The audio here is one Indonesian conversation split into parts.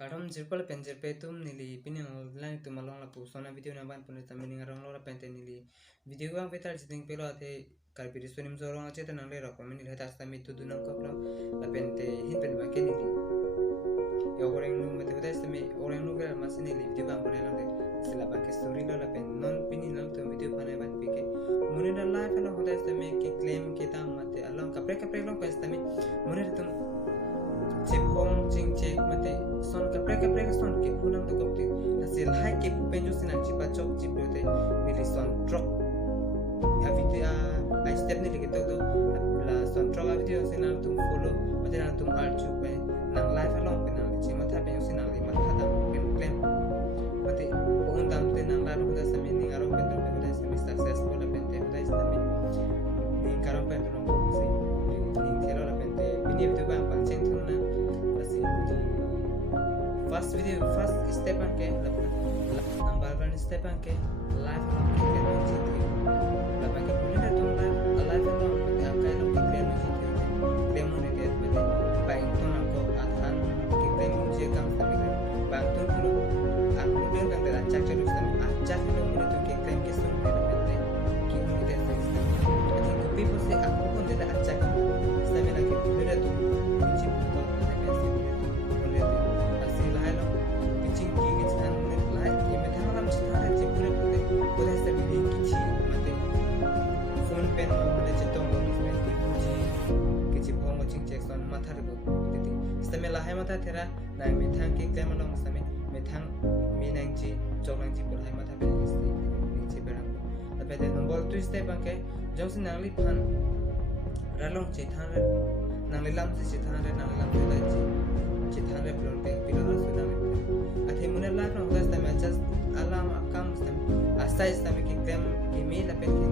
Kadam jirpal pen jirpe tum nili pini online tu malong la pu sona video na ban punita mini ngarong lo la pen nili video bang petar jiting pelo ate karpiri sunim zorong ache ta nang le rok mini le tas tami tu dunang koplo la pen hin pen ba ke nili ya orang nu mate betas tami orang nu ber mas nili video bang pone nang le sila ba ke story lo la pen non pini nang tu video pane ban pike muni da live lo hotas tami ke claim ke tam mate along kapre long pes tami muni tum Cipong cing cek mate son kapre son ke punang to kopti hasil hai ke penjo sinan cipa cok cipote nili son trok video ai step nili ke to la son trok video sinan tum follow mate nan tum archu pe nang live along pe nang ci mata penjo sinan li mata hada pen claim mate undam te nang la ro da sami ni ngaro pe to pe sami successful pe te da sami ni karam pe to no si ni kero la pe te bini video ba pan chen tu na first step anke number 1 step anke live ke menjadi laba ke punya tu live itu mati akai lo ke claim menjadi claim ne ke mati baik tu nangko athan ke claim je kam sami bang tu lu aku dia kan dah acak cakap sami acak itu mulai tu ke claim ke sun ne mati ki ni dia sami ati kopi pun se aku pun dah acak sami lagi punya tu chip tu mata tera na methang ke claim along sami methang minang ji choklang ji pur hai mata pe ni ji berang ape de number 2 step anke jongsi nangli phan ralong ji thang nangli lam ji thang re nangli lam ji thang re blor pe pilo asu nang athe mune la from das time just alam akam sami asai sami ke claim email ape ke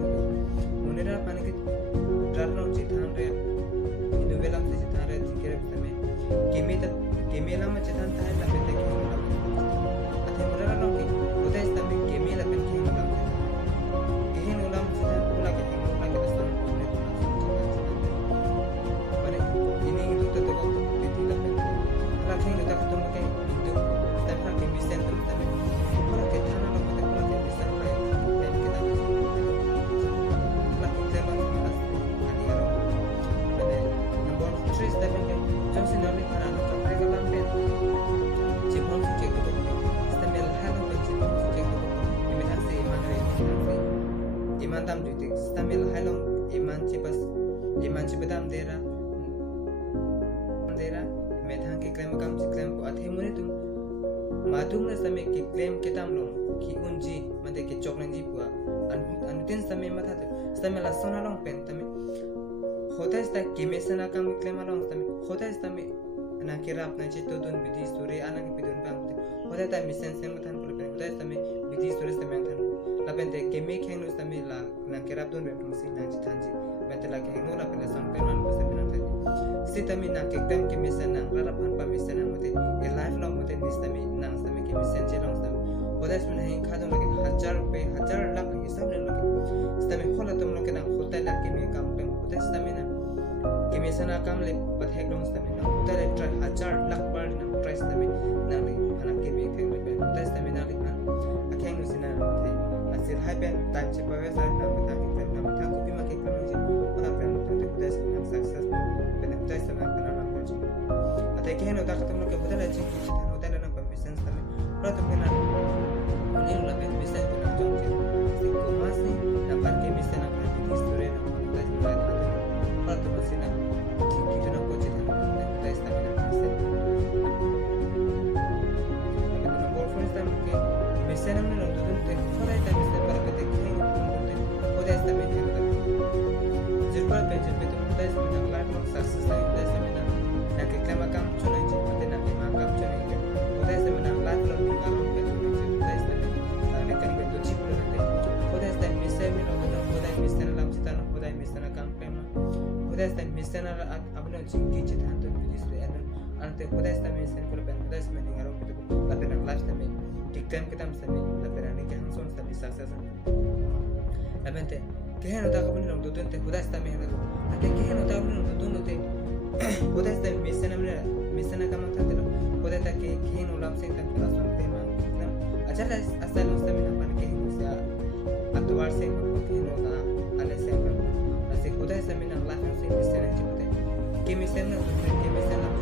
mune ra pani ke ralong ji thang re idu velam ji thang re ji ke sami Kimi lama cetan tahan la pete ke ulam. Ate murara longi, udah istambi kimi la pete ke ulam. Kehin ulam cetan pula ke dasar pula tu langsung. Pada ini itu tetap pete la pete. Langsung kita ketemu ke itu, tapi kimi sen tu tapi pula ke tanah la pete pula ke dasar pula dan kita. Langsung kita masuk ani aro. Pada nombor 3 step ke jauh sinari para iman tam dutik stamil halong iman cipadam dera methang ke claim kam claim ko athe mune tum madum na same ke claim ke tam long ki unji mate ke choklan ji pua anten same matha stamil asona long pen tame hotai sta ke mesana kam claim long tame hotai stame na kira apna chito dun bidi sure ana ke bidun bang hotai ta misen sem mathan pur pen hotai stame bidi sure stame than lapente ke me kheng nu stame la na kira dun re tum sin na chitanji metela ke no la pen sam pen man pasa pen thani sitami na ke tem ke misen na ra phan pa misen na mate e life long mate nistami na stame ke misen che long stame hotai stame hin khadon lage 1000 rupees 1000 lakh hisab le lage stame khola tum lo ke na hotai la ke me kam pen hotai stame na ke misen na kam le pathek long stame na hotai le 1000 lakh bar na try stame na le ana ke me kheng le pen hotai stame na le an akheng nu sina mate asil hai pen tan che pa we sa na mata ke pen na mata ko pi ma ke pen ji ona pen to te hotai stame success pen hotai stame pen na ko ji ate ke no ta khatam ke hotai la ji ki ta hotai na pa misen stame pra to pen na ni la pen misen ko na jong ji si ko masi na par ke misen na pa ki story na hotai na ta pra to pasina ki to na ko ji na hotai stame na misen number 4 stame ke misen na no to te hotai ta misen par ke te ki hotai stame ke jirpa pe to hotai stame na la no success na hotai stame na ke klama kam chunai ji mate na ke ma kam chunai ke hotai stame na la no ni ga pe hotai stame na kan ke to chi pro te hotai stame misen no to hotai misen na lam chita no hotai misen na kam pe ma hotai stame misen na abno chi ki chita to bis re ante hotai stame misen ko pe hotai stame ni ga pe to la pe na last stame ki klem ke tam stame la pe na ni ke hang son stame success labente ke no ta ko ni no to te hotai stame na ate ke no ta ko ni no to te hotai stame misen na kam ta te hotai kita ke ulam sing tak langsung tema ajar asal stamina pan ke bisa atuar sing ke ka ale sing asik udah stamina langsung sing bisa nanti udah ke misalnya ke misalnya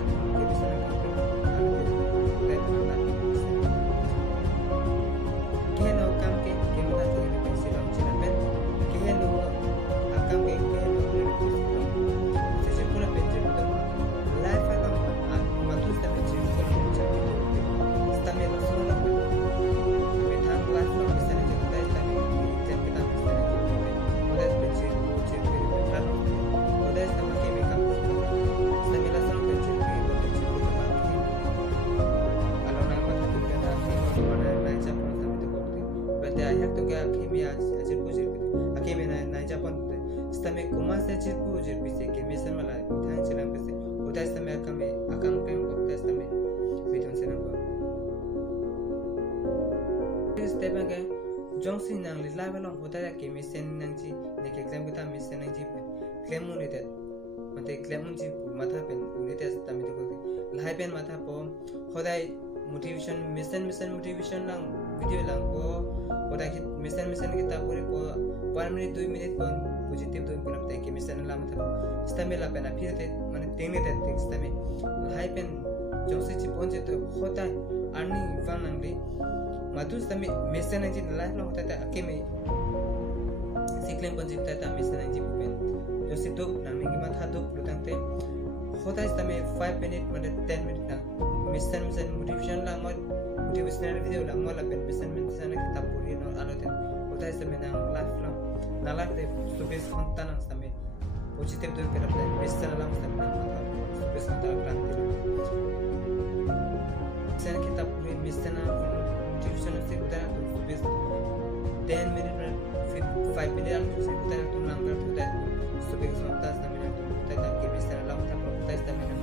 ayak tu gak kimia ajar pujir gitu. Akhirnya na Japan tu. Stamai kumas ajar pujir bisa kimia sama lah. Thang cilang bisa. Udah stamai akam krem kok udah stamai betul senang kok. Step aja. Jongsi nang lila belong udah ya kimia sen nang ji. Nek exam kita misen nang ji. Claim mune det. Mate claim mun ji mata pen mune det stamai tu kok. Lahai pen mata po. Udah motivation mission motivation lang video lang ko. Udah kita misalnya kita boleh 1 minit 2 minit pun positif tu pun apa yang misalnya lama tu, stamina lah pernah pilih tu, mana tinggi tu stamina, high pen, jauh sih pun je tu, hotai, arni fan angli, matu stamina misalnya je lah lo hotai tak, akhirnya siklim pun je tu misalnya je pun, jauh sih tu, nama ingat hatu pelutang tu, hotai stamina 5 minit, mana 10 minit lah, misalnya motivation lah, motivation video lah, malah pen misalnya kita boleh no alotin. Udah stamina life long, na life deh supaya kontan ang stamina positif tu kita boleh bisa dalam stamina supaya kontan pelan tu. Misalnya kita boleh misalnya motivation itu udah tu supaya 10 minit 5 minit ang udah tu number tu udah supaya kontan stamina tu udah tak bisa dalam stamina.